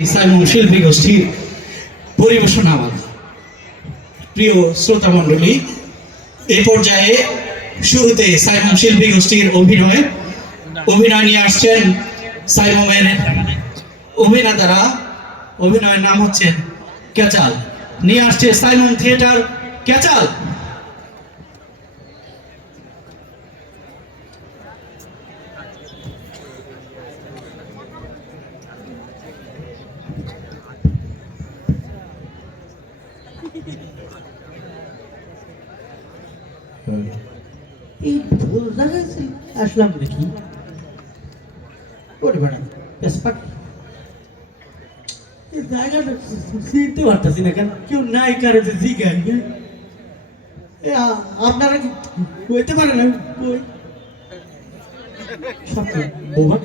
Simon শিল্পী গোষ্ঠীর পরিবেশনা আমাদের প্রিয় শ্রোতা মণ্ডলী, এই পর্যায়ে শুরুতে সাইমন শিল্পী গোষ্ঠীর অভিনয় নিয়ে আসছেন। সাইমনের অভিনেতারা, অভিনয়ের নাম হচ্ছে ক্যাচাল, নিয়ে আসছে সাইমন থিয়েটার ক্যাচাল। এই আসলাম নাকি জায়গাটা চিনতে পারতেছি না, কেন কেউ নাই কারে যে জিগাই। আপনারা কি কইতে পারেন কই বোবা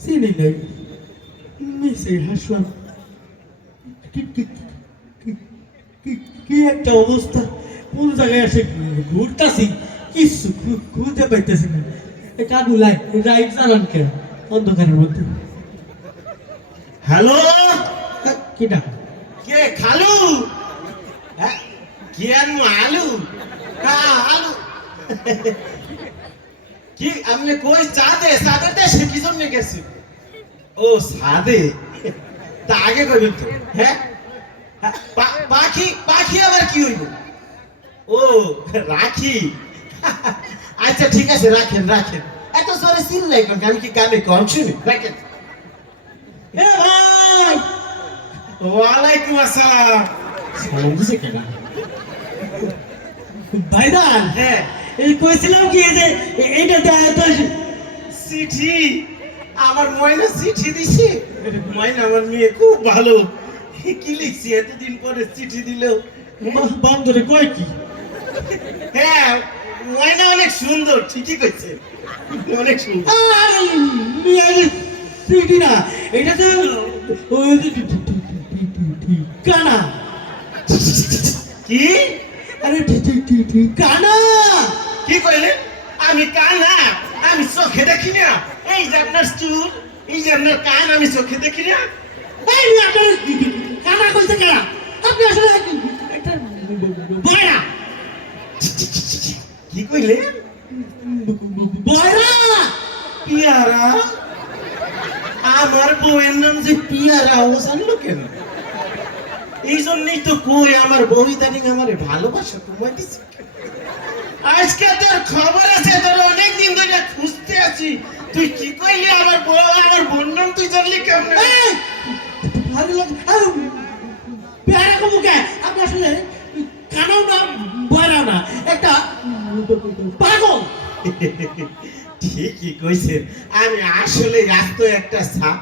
চিনি নাই, মিশে হাসলাম। কি একটা অবস্থা, কোন জায়গায় এসে ঘুরতাছি, কিছু খুঁজে পাইতেছি না। কাকু লাইট চালান কেন অন্ধকারের মধ্যে? হ্যালো, কিটা কে খালু? হ্যাঁ, কে আনু? আলু? হ্যাঁ, আলু। কি আপনি কই? চাঁদের দেশে কি জন্য গেছি? ও সাদে, তা আগে কইবেন তো। হ্যাঁ, পাখি পাখি আবার কি হইব? ও রাখি। আচ্ছা ঠিক আছে, রাখেন রাখেন। এত সরে সিল নাই, আমি কি কানে কম শুনি? রাখেন। এ ভাই, ওয়ালাইকুম আসসালাম। সালাম দিছে কেন ভাইদান? হ্যাঁ, এই কইছিলাম কি যে এইটা দেয় তো চিঠি, আমার ময়না চিঠি দিছে। ময়না আমার মেয়ে খুব ভালো। কি লিখছি, এতদিন পরে চিঠি দিলেও। বান্দরে কয় কি? হ্যাঁ, ময়না অনেক সুন্দর, ঠিকই কইছে, অনেক সুন্দর। সিটি না, এটা তো কানা। কি? আরে কানা কি কইলেন? আমি কানা? আমি চোখে দেখি না। এই যে আপনার চুল, এই যে আপনার কান, আমি চোখে দেখি না। এই আপনার কানা কইছে কেনা? আপনি আসলে একটা বয়রা। কি কইলে? বয়রা পিয়ারা? আমার বউয়ের নাম যে পিয়ারা, ও জানলো কেন? এই জন্যই তো কই, আমার বউ ইদানিং আমারে ভালোবাসা কমাই দিছে। আজকে তোর খবর আছে, তোর অনেকদিন ধরে খুঁজতে আছি। তুই কি কইলি আমার বউ, আমার বোন নাম তুই জানলি কেমন? ভালো লোক পেয়ারা কমু কে? আপনি আসলে কানাও না বয়রাও না, একটা পাগল। ঠিকই কইছেন, আমি আসলে রাস্ত একটা সাপ।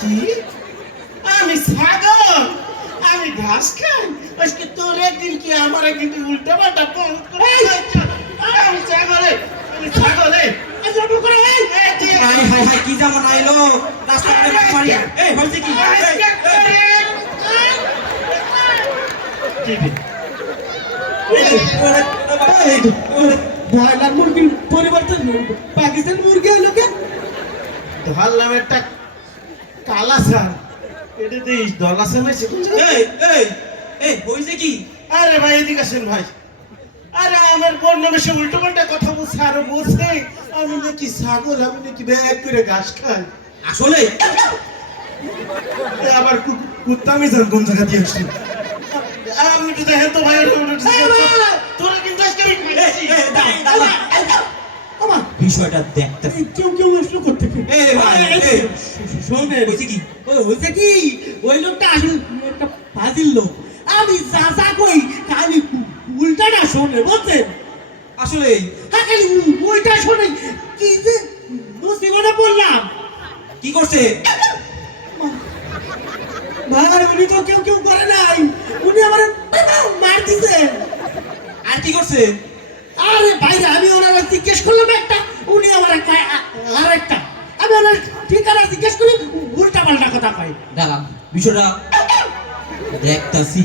কি? আমি ছাগল? আমি ঘাস খাই? আজকে তোর একদিন কি আমার একদিন তুই উল্টা পাল্টা আমি ছাগলে, আমি ছাগলে। হাই হাই হাই, কি যেমন আইলো রাস্তা করে মারিয়া। এই হইছে কি? ব্রয়লার মুরগির পরিবর্তন পাকিস্তান মুরগি হইলো কে? ধরলাম একটা কালা সার, এটা দিস দলা সার নাই সেখান। এই এই এই হইছে কি? আরে ভাই এদিকে আসেন ভাই। আরে আমার বোন নামে সে উল্টো পাল্টা কথা বলছে, আরো বলছে আমি নাকি ছাগল, আমি নাকি ব্যাগ করে ঘাস খাই। আসলে আবার কুত্তামি যান কোন জায়গা দিয়ে আসছি। আপনি তো দেখেন তো ভাই, তোরা কিন্তু আজকে আমি খাইছি। বিষয়টা দেখতে কেউ কেউ আসলো করতে। শোনে হয়েছে কি? হয়েছে কি, ওই লোকটা আসলে একটা ফাজিল লোক। আমি যা যা কই খালি উল্টাটা শোনে, বুঝছেন? আসলে হ্যাঁ, খালি ওইটা শোনে। কি যে মুসিবতে পড়লাম। কি করছে ভাই? উনি তো কেউ কেউ করে নাই, উনি আমার মার দিছে। আর কি করছে? আরে ভাইরা, আমি ওনারা জিজ্ঞেস করলাম একটা, উনি আমার আর একটা। আমি ওনার ঠিকানা জিজ্ঞেস করি, উল্টা পাল্টা কথা কয়। দাঁড়ান, বিষয়টা দেখতাছি।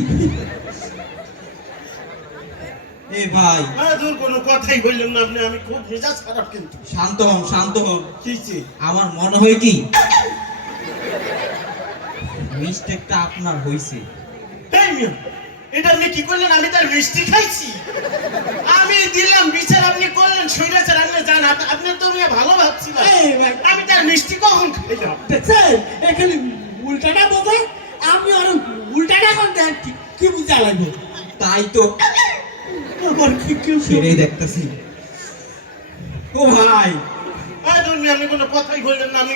এ ভাই দূর কোনো কথাই বললেন না আপনি, আমি খুব মেজাজ খারাপ কিন্তু। শান্ত হন শান্ত হন। কিছে আমার মনে হয় কি মিস্টেকটা আপনার হইছে। এই মিয়া, এটা আপনি কি করলেন? আমি তার মিষ্টি খাইছি, আমি দিলাম বিচার, আপনি করলেন সৈরাচার। আপনি জান, আপনি তো মিয়া ভালো ভাবছিলেন, এই ভাই, আমি তার মিষ্টি কখন খাইলাম? দেখছেন এখানে উল্টাটা বোঝে, আমি আর উল্টাটা এখন দেখ কি বুঝা লাগবে। তাই তো আবার কি সেটাই দেখতেছি। ও ভাই এই দূর মিয়া, আপনি কোনো কথাই বললেন না, আমি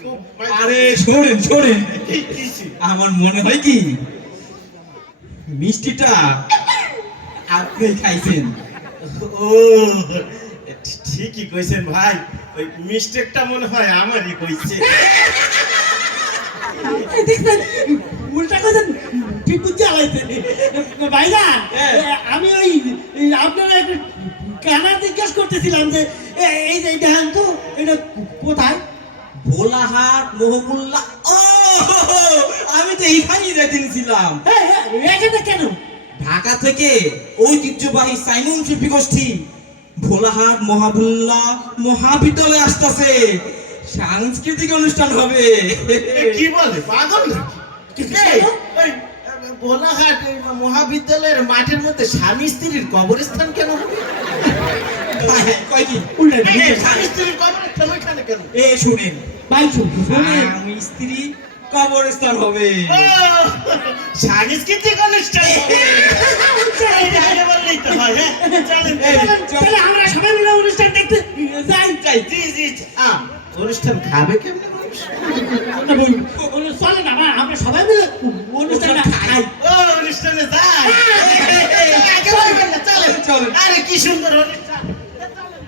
খুব আরে শোনেন শোনেন, কিছে আমার মনে হয় কি মিষ্টিটা আপনি খাইছেন। ও ঠিকই কইছেন ভাই, ওই মিস্টেকটা মনে হয় আমারই কইছে। দেখছেন উল্টা কথা ঠিক বুঝা লাগছে। ভাইরা আমি ওই আপনারা একটা কানা জিজ্ঞেস করতেছিলাম যে এই যে দেখেন তো এটা কোথায়? ভোলাহাট মোহাম্মুল্লাহ। ও আমি তো এইখানেই যাইতেছিলাম। এখানে কেন? ঢাকা থেকে ঐতিহ্যবাহী সাইমন শিল্পী গোষ্ঠী ভোলাহাট মহাবুল্লাহ মহাবিদ্যালয়ে আসতেছে, সাংস্কৃতিক অনুষ্ঠান হবে। এ কি বলে, পাগল নাকি? এই, ওই ভোলাহাট এই মহাবিদ্যালয়ের মাঠের মধ্যে স্বামী স্ত্রীর কবরস্থান কেন হবে? কয় কি? এই, স্বামী স্ত্রীর কবরস্থান ওইখানে কেন? এ শুনেন, ভাই শুনেন আমি স্ত্রী কবরস্থান হবে। ও, সাংস্কৃতিক অনুষ্ঠান হবে। এই আগে বললেই তো হয়, হ্যাঁ? চলেন, চলেন। তাহলে আমরা সবাই মিলে অনুষ্ঠান দেখতে যাই। জি জি জি। অনুষ্ঠান খাবে কেমনে মানুষ? চলে না আমরা সবাই মিলে অনুষ্ঠানটা খাই। ও, অনুষ্ঠানে যাই। আগে বলবেন না, চলেন। চলেন। আরে কি সুন্দর অনুষ্ঠান। চলেন।